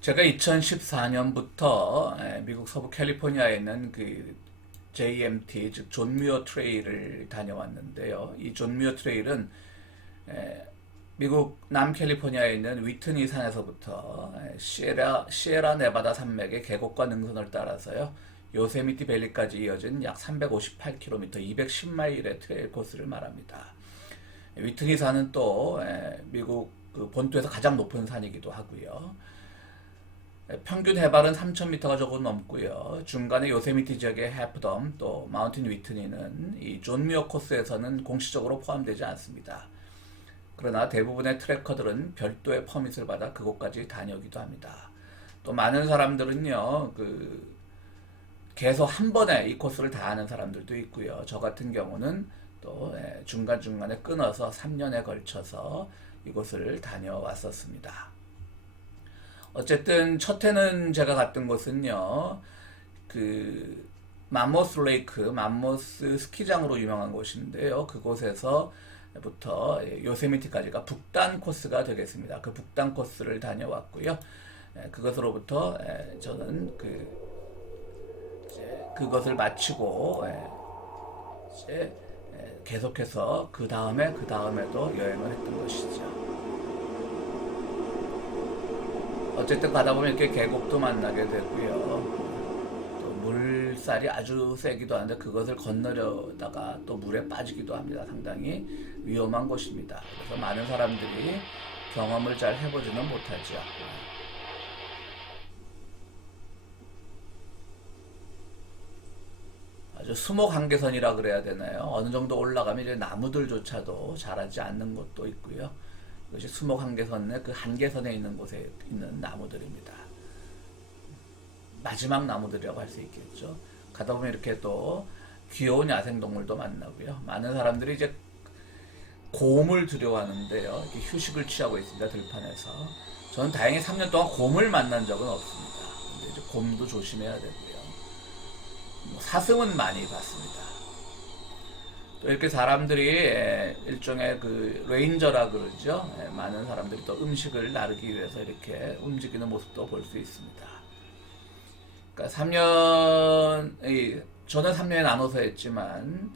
제가 2014년부터 미국 서부 캘리포니아에 있는 그 JMT, 즉 존 뮤어 트레일을 다녀왔는데요. 이 존 뮤어 트레일은 미국 남캘리포니아에 있는 위트니 산에서부터 시에라 네바다 산맥의 계곡과 능선을 따라서요. 요세미티 밸리까지 이어진 약 358km, 210마일의 트레일 코스를 말합니다. 위트니 산은 또 미국 그 본토에서 가장 높은 산이기도 하고요. 평균 해발은 3,000m가 조금 넘고요. 중간에 요세미티 지역의 해프덤 또 마운틴 위트니는 이 존 뮤어 코스에서는 공식적으로 포함되지 않습니다. 그러나 대부분의 트래커들은 별도의 퍼밋을 받아 그곳까지 다녀오기도 합니다. 또 많은 사람들은요, 계속 한 번에 이 코스를 다 하는 사람들도 있고요. 저 같은 경우는 또 중간중간에 끊어서 3년에 걸쳐서 이곳을 다녀왔었습니다. 어쨌든 첫 해는 제가 갔던 곳은요, 맘모스 레이크, 맘모스 스키장으로 유명한 곳인데요. 그곳에서부터 요세미티까지가 북단 코스가 되겠습니다. 그 북단 코스를 다녀왔고요. 그것으로부터 저는 그것을 마치고 이제 계속해서 그 다음에도 여행을 했던 것이죠. 어쨌든 가다 보면 이렇게 계곡도 만나게 되고요. 또 물살이 아주 세기도 하는데 그것을 건너려다가 또 물에 빠지기도 합니다. 상당히 위험한 곳입니다. 그래서 많은 사람들이 경험을 잘 해보지는 못하죠. 아주 수목 한계선이라 그래야 되나요? 어느 정도 올라가면 이제 나무들조차도 자라지 않는 곳도 있고요. 이것이 수목 한계선의 그 한계선에 있는 곳에 있는 나무들입니다. 마지막 나무들이라고 할 수 있겠죠. 가다 보면 이렇게 또 귀여운 야생동물도 만나고요. 많은 사람들이 이제 곰을 두려워하는데요. 이렇게 휴식을 취하고 있습니다. 들판에서. 저는 다행히 3년 동안 곰을 만난 적은 없습니다. 근데 이제 곰도 조심해야 되고요. 사슴은 많이 봤습니다. 또 이렇게 사람들이 일종의 그 레인저라 그러죠. 많은 사람들이 또 음식을 나르기 위해서 이렇게 움직이는 모습도 볼 수 있습니다. 그러니까 저는 3년에 나눠서 했지만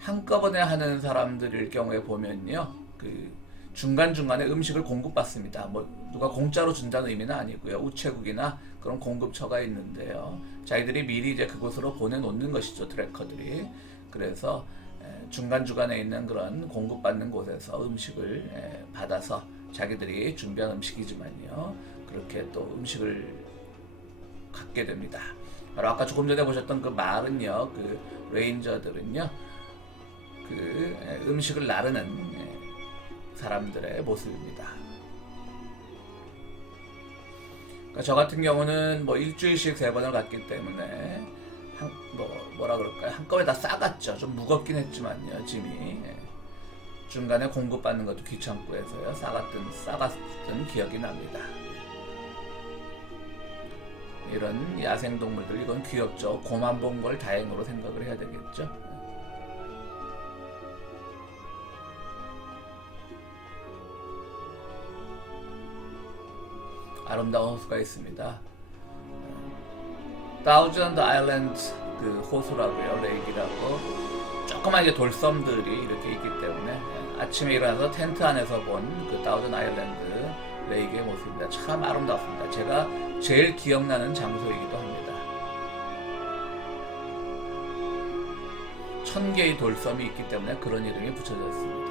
한꺼번에 하는 사람들일 경우에 보면요, 중간중간에 음식을 공급받습니다. 뭐 누가 공짜로 준다는 의미는 아니고요. 우체국이나 그런 공급처가 있는데요. 자기들이 미리 이제 그곳으로 보내놓는 것이죠, 트래커들이. 그래서 중간중간에 있는 그런 공급받는 곳에서 음식을 받아서 자기들이 준비한 음식이지만요. 그렇게 또 음식을 갖게 됩니다. 바로 아까 조금 전에 보셨던 그 말은요, 그 레인저들은요, 음식을 나르는 사람들의 모습입니다. 그러니까 저 같은 경우는 뭐 일주일씩 3번을 갔기 때문에 뭐라 그럴까요? 한꺼번에 다 싸갔죠. 좀 무겁긴 했지만요, 짐이. 중간에 공급받는 것도 귀찮고 해서요, 싸갔던 기억이 납니다. 이런 야생동물들, 이건 귀엽죠. 곰 한 본 걸 다행으로 생각을 해야 되겠죠. 아름다운 호수가 있습니다. 다우전드 아일랜드 그 호수라고요, 레이크라고. 조그만 이제 돌섬들이 이렇게 있기 때문에 아침에 일어나서 텐트 안에서 본 그 다우전 아일랜드 레이크의 모습입니다. 참 아름답습니다. 제가 제일 기억나는 장소이기도 합니다. 1000개의 돌섬이 있기 때문에 그런 이름이 붙여졌습니다.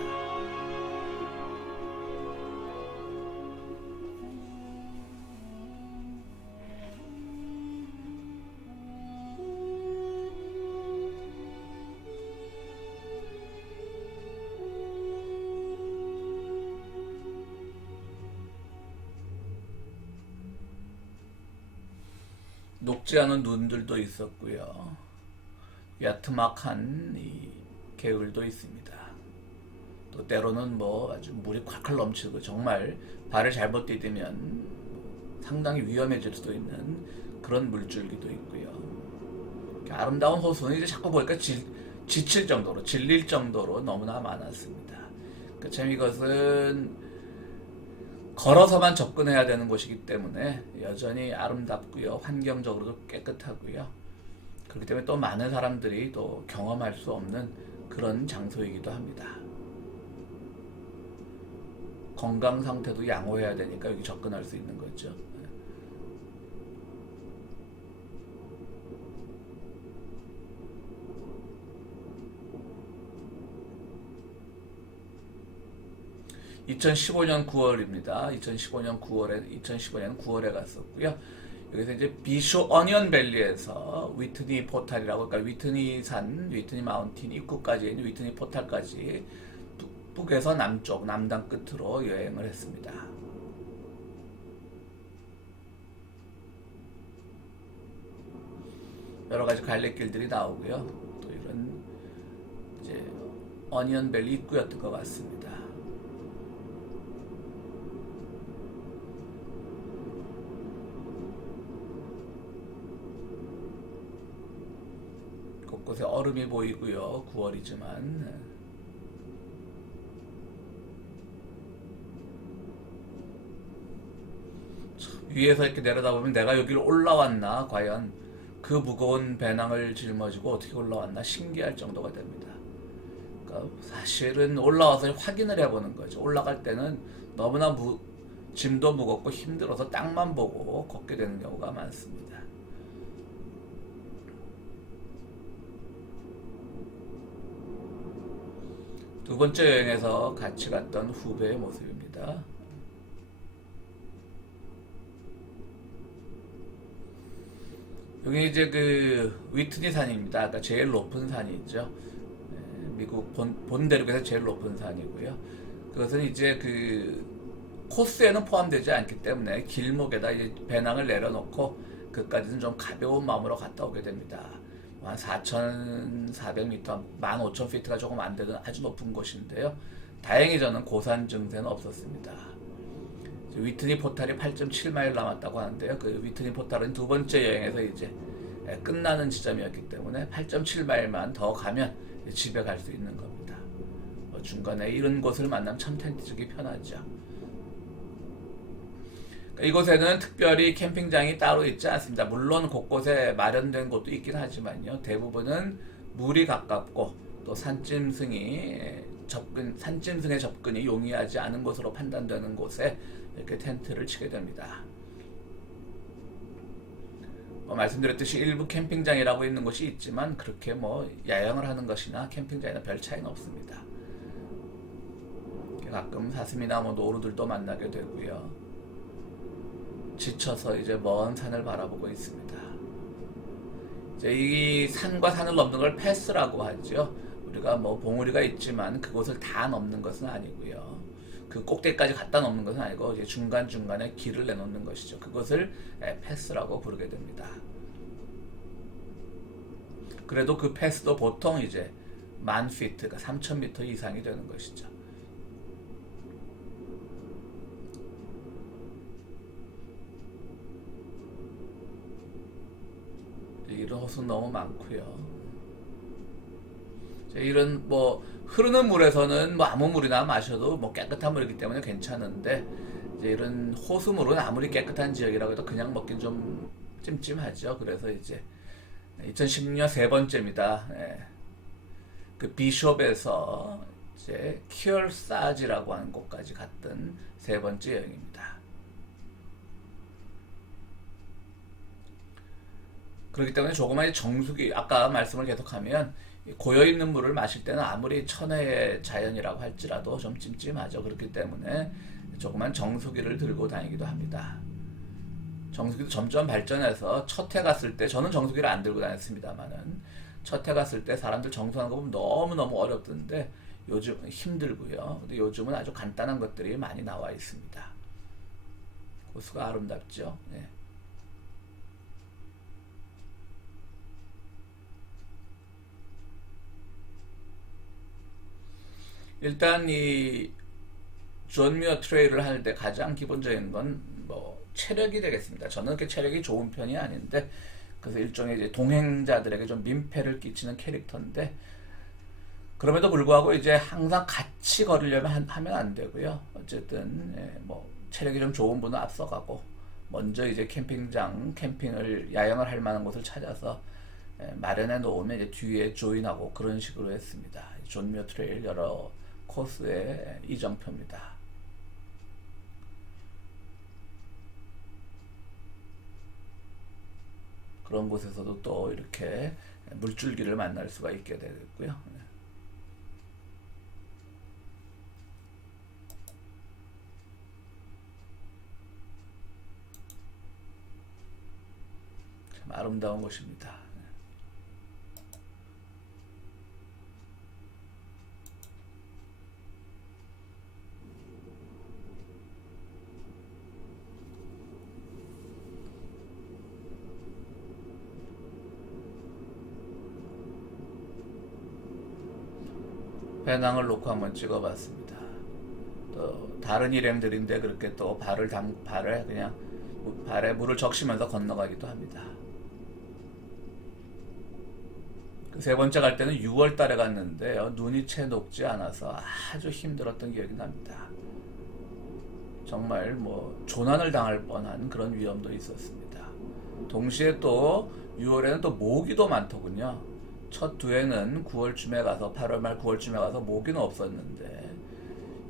녹지 않은 눈들도 있었고요. 야트막한 이 개울도 있습니다. 또 때로는 뭐 아주 물이 콸콸 넘치고 정말 발을 잘못 디디면 상당히 위험해질 수도 있는 그런 물줄기도 있고요. 아름다운 호수는 이제 자꾸 보니까 지칠 정도로, 질릴 정도로 너무나 많았습니다. 참 이것은 걸어서만 접근해야 되는 곳이기 때문에 여전히 아름답고요. 환경적으로도 깨끗하고요. 그렇기 때문에 또 많은 사람들이 또 경험할 수 없는 그런 장소이기도 합니다. 건강 상태도 양호해야 되니까 여기 접근할 수 있는 거죠. 2015년 9월입니다. 2015년 9월에 갔었고요. 여기서 이제 비쇼 어니언 밸리에서 위트니 포탈이라고, 그러니까 위트니 산, 위트니 마운틴 입구까지 있는 위트니 포탈까지 북에서 남쪽, 남단 끝으로 여행을 했습니다. 여러 가지 갈래길들이 나오고요. 또 이런 이제 어니언 밸리 입구였던 것 같습니다. 곳곳에 얼음이 보이고요. 9월이지만 위에서 이렇게 내려다보면 내가 여기를 올라왔나, 과연 그 무거운 배낭을 짊어지고 어떻게 올라왔나 신기할 정도가 됩니다. 그러니까 사실은 올라와서 확인을 해보는 거죠. 올라갈 때는 너무나 짐도 무겁고 힘들어서 땅만 보고 걷게 되는 경우가 많습니다. 두 번째 여행에서 같이 갔던 후배의 모습입니다. 여기 이제 그 위트니 산입니다. 그러니까 제일 높은 산이죠. 미국 본 대륙에서 제일 높은 산이고요. 그것은 이제 그 코스에는 포함되지 않기 때문에 길목에다 이제 배낭을 내려놓고 그까지는 좀 가벼운 마음으로 갔다 오게 됩니다. 한 4,400m, 15,000피트가 조금 안 되던 아주 높은 곳인데요. 다행히 저는 고산 증세는 없었습니다. 위트니 포탈이 8.7마일 남았다고 하는데요. 그 위트니 포탈은 두 번째 여행에서 이제 끝나는 지점이었기 때문에 8.7마일만 더 가면 집에 갈 수 있는 겁니다. 중간에 이런 곳을 만나면 참 텐트 치기 편하죠. 이곳에는 특별히 캠핑장이 따로 있지 않습니다. 물론 곳곳에 마련된 곳도 있긴 하지만요. 대부분은 물이 가깝고 또 산짐승의 접근이 용이하지 않은 곳으로 판단되는 곳에 이렇게 텐트를 치게 됩니다. 말씀드렸듯이 일부 캠핑장이라고 있는 곳이 있지만 그렇게 야영을 하는 것이나 캠핑장이나 별 차이는 없습니다. 가끔 사슴이나 노루들도 만나게 되고요. 지쳐서 이제 먼 산을 바라보고 있습니다. 이제 이 산과 산을 넘는 걸 패스라고 하죠. 우리가 봉우리가 있지만 그곳을 다 넘는 것은 아니고요. 그 꼭대기까지 갖다 넘는 것은 아니고 이제 중간중간에 길을 내놓는 것이죠. 그것을 패스라고 부르게 됩니다. 그래도 그 패스도 보통 이제 10,000피트, 3,000m 이상이 되는 것이죠. 이런 호수는 너무 많고요. 이런 흐르는 물에서는 아무 물이나 마셔도 깨끗한 물이기 때문에 괜찮은데 이제 이런 호수물은 아무리 깨끗한 지역이라고 해도 그냥 먹긴 좀 찜찜하죠. 그래서 이제 2016년 세 번째입니다. 그 비숍에서 이제 키얼사지라고 하는 곳까지 갔던 세 번째 여행입니다. 그렇기 때문에 조그마한 정수기, 아까 말씀을 계속하면 고여있는 물을 마실 때는 아무리 천혜의 자연이라고 할지라도 좀 찜찜하죠. 그렇기 때문에 조그만 정수기를 들고 다니기도 합니다. 정수기도 점점 발전해서 첫 해 갔을 때, 저는 정수기를 안 들고 다녔습니다만은 첫 해 갔을 때 사람들 정수하는 거 보면 너무너무 어렵던데 요즘 힘들고요. 근데 요즘은 아주 간단한 것들이 많이 나와 있습니다. 호수가 아름답죠. 네. 일단 이 존 뮤어 트레일을 할 때 가장 기본적인 건 체력이 되겠습니다. 저는 그렇게 체력이 좋은 편이 아닌데, 그래서 일종의 이제 동행자들에게 좀 민폐를 끼치는 캐릭터인데, 그럼에도 불구하고 이제 항상 같이 걸으려면 하면 안 되고요. 어쨌든 체력이 좀 좋은 분은 앞서가고 먼저 이제 캠핑장, 캠핑을 야영을 할 만한 곳을 찾아서 마련해 놓으면 이제 뒤에 조인하고 그런 식으로 했습니다. 존 뮤어 트레일 여러 코스의 이정표입니다. 그런 곳에서도 또 이렇게 물줄기를 만날 수가 있게 되겠고요. 참 아름다운 곳입니다. 배낭을 놓고 한번 찍어봤습니다. 또 다른 일행들인데 그렇게 또 발에 그냥 발에 물을 적시면서 건너가기도 합니다. 그 세 번째 갈 때는 6월 달에 갔는데요. 눈이 채 녹지 않아서 아주 힘들었던 기억이 납니다. 정말 뭐 조난을 당할 뻔한 그런 위험도 있었습니다. 동시에 또 6월에는 또 모기도 많더군요. 첫 두 해는 9월쯤에 가서 8월 말 9월쯤에 가서 모기는 없었는데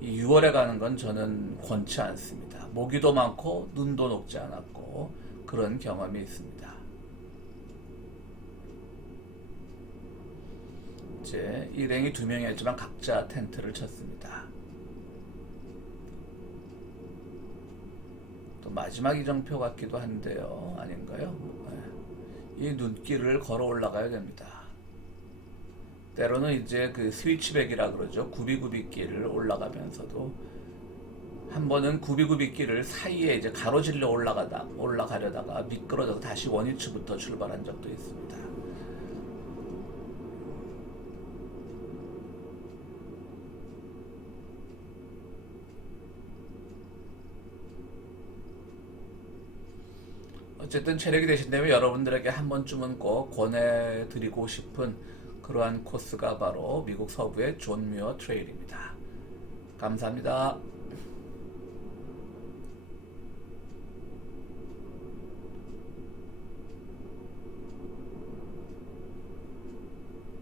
이 6월에 가는 건 저는 권치 않습니다. 모기도 많고 눈도 녹지 않았고 그런 경험이 있습니다. 이제 일행이 2명이었지만 각자 텐트를 쳤습니다. 또 마지막 이정표 같기도 한데요. 아닌가요? 이 눈길을 걸어 올라가야 됩니다. 때로는 이제 그 스위치백이라 그러죠. 구비구비 길을 올라가면서도 한 번은 구비구비 길을 사이에 이제 가로질러 올라가려다가 미끄러져서 다시 원위치부터 출발한 적도 있습니다. 어쨌든 체력이 되신다면 여러분들에게 한 번쯤은 꼭 권해드리고 싶은 그러한 코스가 바로 미국 서부의 존 뮤어 트레일입니다. 감사합니다.